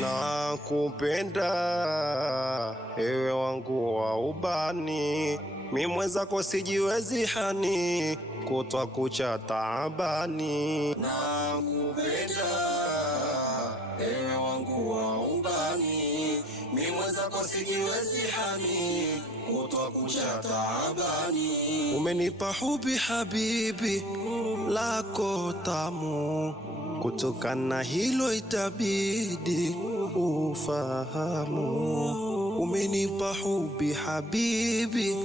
Nakupenda ewe wangu wa ubani, mi mwenzako sijiwezi hani, kutwa kucha taabani. Nakupenda ewe wangu wa ubani, mi mwenzako sijiwezi hani, kutwa kucha taabani. Umenipa hubi habibi lako tamu, kutokana hilo itabidi ufahamu. Umenipa hubi habibi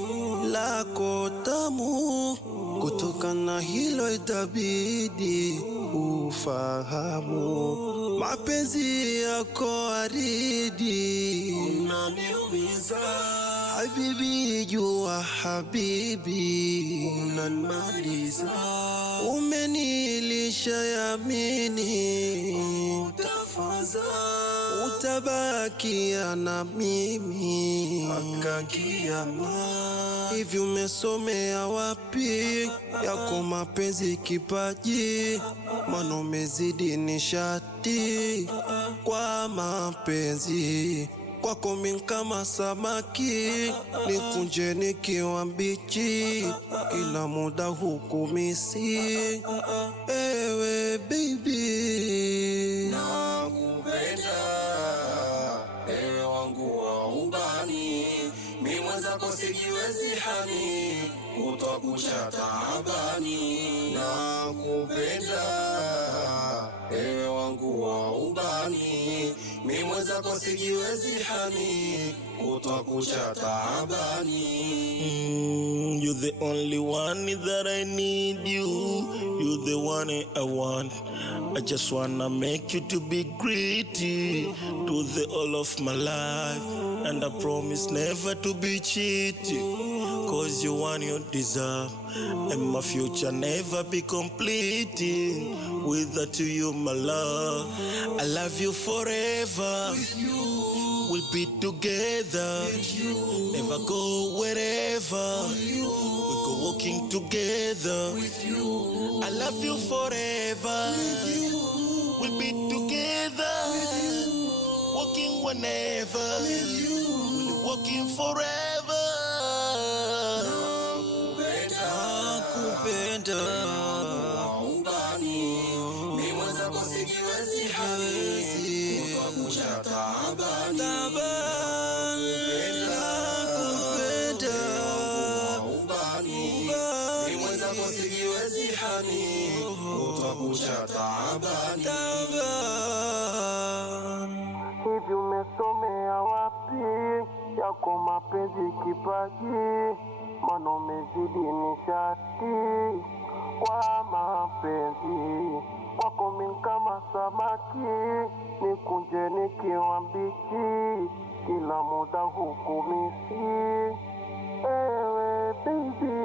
lako tamu, kutokana hilo itabidi ufahamu. Mapenzi yako aridi unaniumiza habibi, jua habibi unanimaliza. Umenilisha yamini utafaza, utabakia na mimi mpaka kiyama. Hivi umesomea wapi yako mapenzi kipaji? Maana umezidi nishati kwa mapenzi kwako mimi kama samaki, nikunje nikiwa mbichi, kila muda hukumisi. Ewe baby, nakupenda ewe wangu wa ubani, mi mwenzako sijiwezi hani, kutwa kucha taabani. Nakupenda ewe wangu wa ubani, mi mwenzako sijiwezi hani, kutwa kucha taabani. You're the only one that I need you. You're the one I want. I just wanna make you to be greedy to the all of my life, and I promise never to be cheated, cause you want you deserve, and my future never be completed without you, my love. I love you forever. With you we'll be together, never go wherever. We go walking together. with you, I love you forever. We'll be together, walking whenever. We'll be walking forever. nakupenda ubani, mi mwenzako sijiwezi hani, kutwa kucha taabani. Nakupenda ubani, mi mwenzako sijiwezi hani, kutwa kucha taabani. Hivi umesomea wapi yako mapenzi kipaji? Maana umezidi nishati kwa mapenzi kwako mimi kama samaki, nikunje nikiwa mbichi, kila muda hukumisi. Ewe baby,